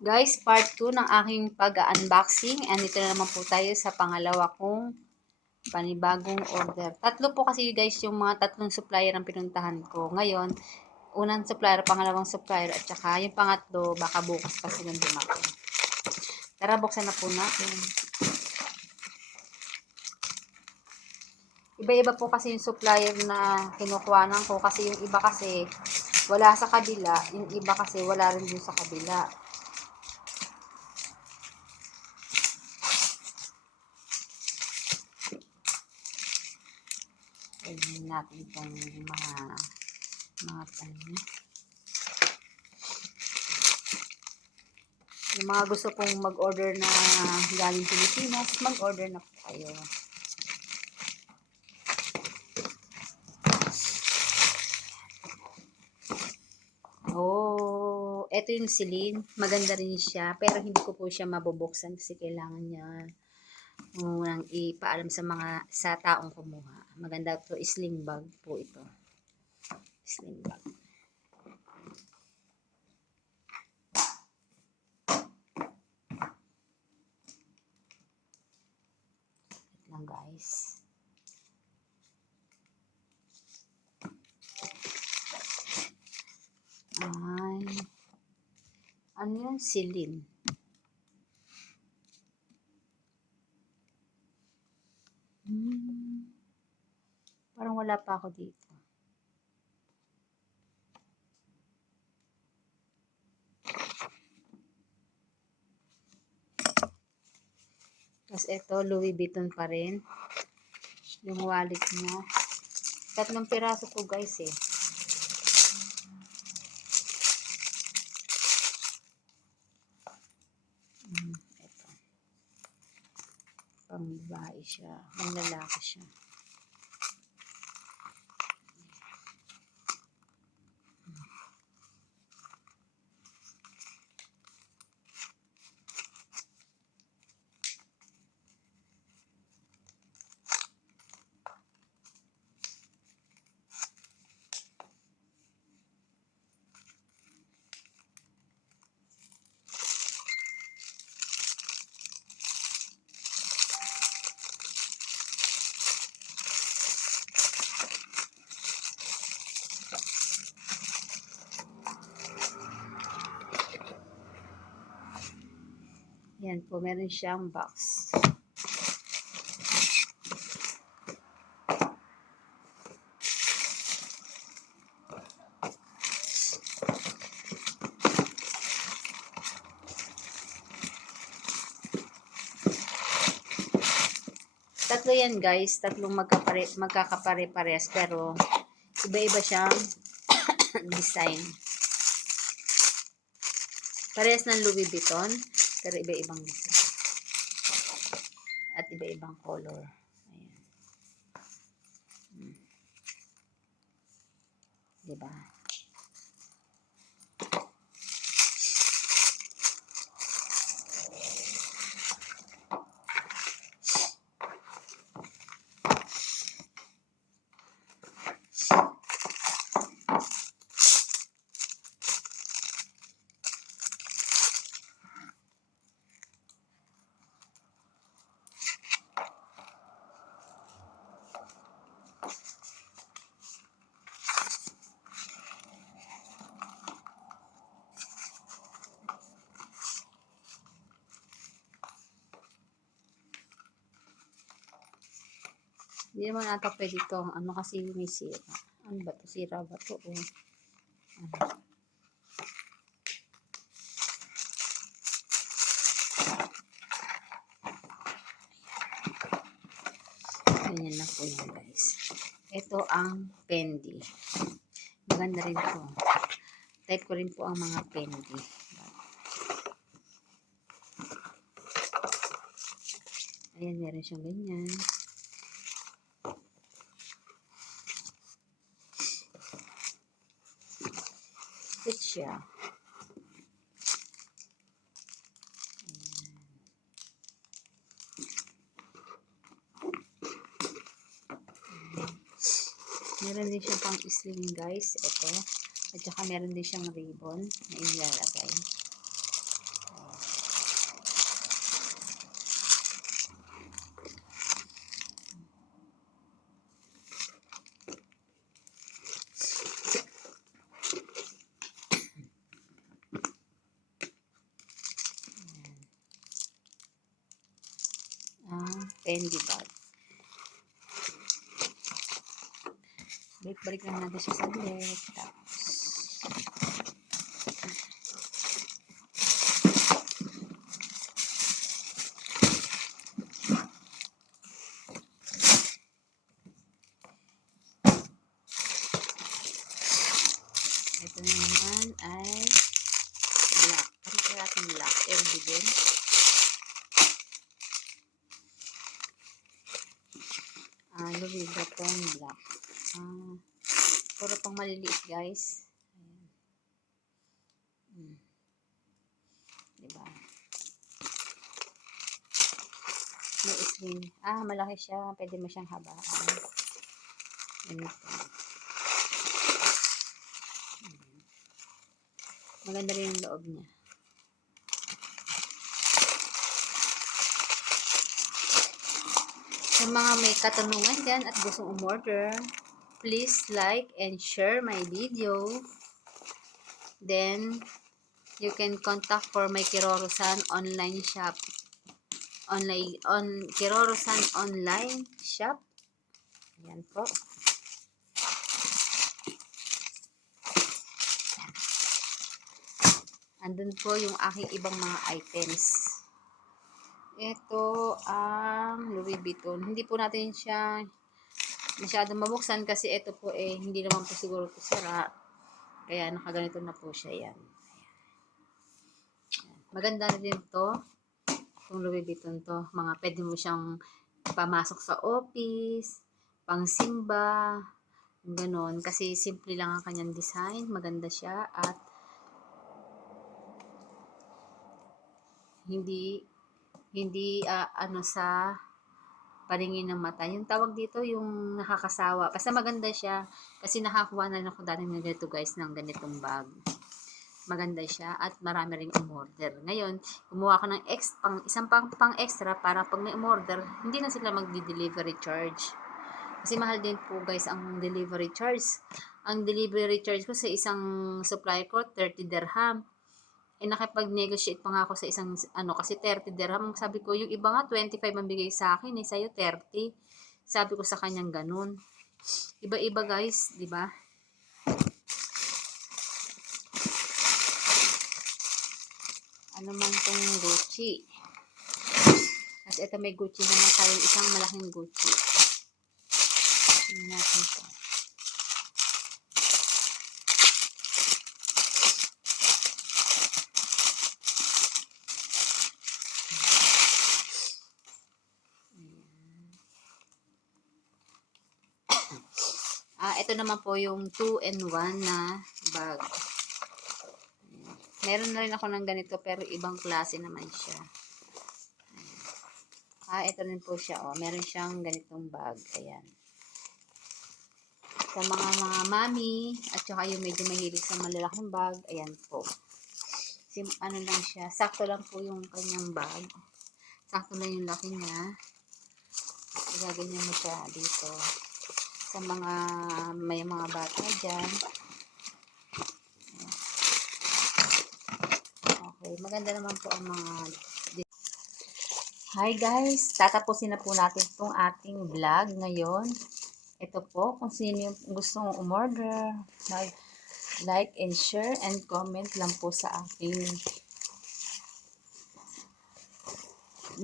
Guys, part 2 ng aking pag-unboxing. And ito na naman po tayo sa pangalawa kong panibagong order. Tatlo po kasi guys yung mga tatlong supplier ang pinuntahan ko. Ngayon, unang supplier, pangalawang supplier, at saka yung pangatlo, baka bukas pa silang dumating. Tara, buksan na po natin. Iba-iba po kasi yung supplier na kinukuhanan ko. Kasi yung iba kasi wala sa kabila. Yung iba kasi wala rin dun sa kabila. Tignan natin itong mga tayo. Yung mga gusto pong mag-order na galing Pilipinas, mag-order na po kayo. Oh, eto yung silin. Maganda rin siya, pero hindi ko po siya mabubuksan kasi kailangan niya munang ipaalam sa taong kumuha. Maganda to, sling bag po ito. Sling bag. Ito lang guys. Ay, ano yun? Silin. Parang wala pa ako dito. Tapos ito, Louis Vuitton pa rin. Yung wallet niya. 3 piraso to guys eh. Ito. Pang babae siya. Pang lalaki siya. Yan po, meron siyang box. Tatlo yan guys, tatlong magkakapare-pares pero iba-iba siyang design. Parehas ng Louis Vuitton, pero iba-ibang design. At iba-ibang color. Ayan. Diba? Hindi naman ata pwede ito. Ano kasi may sira. Ano ba ito? Sira ba ito? Ganyan na po yan guys. Ito ang Fendi. Maganda rin po. Type ko rin po ang mga Fendi. Ayan, meron siyang ganyan. Fit siya. Meron din siyang pang sling guys. Ito. At saka meron din siyang ribbon na ilalagay. Fendi bag. Balik-balik lang natin siya saglit. Tapos, ito na naman ay black. Ano kaya ating black? LB din. Louis Vuitton black. Puro pang maliliit, guys. Diba? May slim. Malaki siya. Pwede mo siyang habaan. Ganito. Maganda rin yung loob niya. Sa mga may katanungan dyan at gustong umorder, please like and share my video. Then, you can contact for my Kiroro-san online shop. Kiroro-san online shop. Ayan po. Andun po yung aking ibang mga items. Ito ang Louis Vuitton. Hindi po natin siya masyadong mabuksan kasi ito po hindi naman po siguro ito sira. Kaya nakaganito na po siya. Yan. Maganda na din to. Itong Louis Vuitton to. Pwede mo siyang pamasok sa office, pang simba, ganon. Kasi simple lang ang kanyang design. Maganda siya at hindi sa paningin ng mata. Yung tawag dito, yung nakakasawa. Basta maganda siya. Kasi nakakuha na ako dati ng ganito guys, ng ganitong bag. Maganda siya at marami ring umorder. Ngayon, kumuha ko ng isang pang extra para pag may umorder, hindi na sila magdi-delivery charge. Kasi mahal din po guys ang delivery charge. Ang delivery charge ko sa isang supplier ko, 30 dirham. Nakipag-negotiate pa nga ako sa isang, kasi 30 dirham. Sabi ko, yung iba nga, 25 ang bigay sa akin, sa'yo 30. Sabi ko sa kanyang ganun. Iba-iba guys, di ba? Ano man tong Gucci. Kasi ito may Gucci naman tayo, isang malaking Gucci. Tingnan natin ito. Ito naman po yung 2-in-1 na bag. Meron na rin ako ng ganito pero ibang klase naman siya. Ito rin po siya. Meron siyang ganitong bag. Ayan. Sa mga mami at saka yung medyo mahilig sa malalaking bag. Ayan po. Lang siya. Sakto lang po yung kanyang bag. Sakto lang yung laki niya. Gaganyan mo siya dito. Sa mga may mga bata dyan. Okay, maganda naman po ang mga. Hi guys, tatapusin na po natin itong ating vlog ngayon. Ito po, kung sino yung gustong umorder, like and share and comment lang po sa ating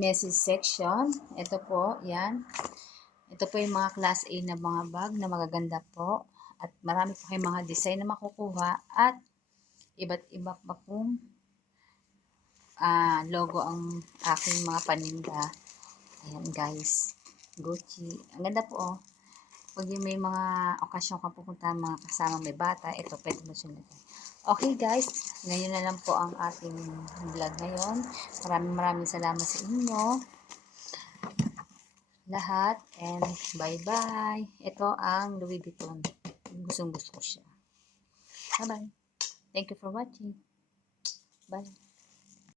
message section. Ito po, yan. Ito po yung mga class A na mga bag na magaganda po. At marami po kayong mga design na makukuha. At iba't iba pa pong logo ang aking mga paninda. Ayan guys. Gucci. Ang ganda po. Pag may mga okasyon ka pupunta, mga kasama may bata, ito pwede mo siya nito. Okay guys. Ngayon na lang po ang ating vlog ngayon. Maraming salamat sa inyo lahat and bye bye. Ito ang Louis Vuitton. Gustong gusto ko siya. Bye bye. Thank you for watching. Bye.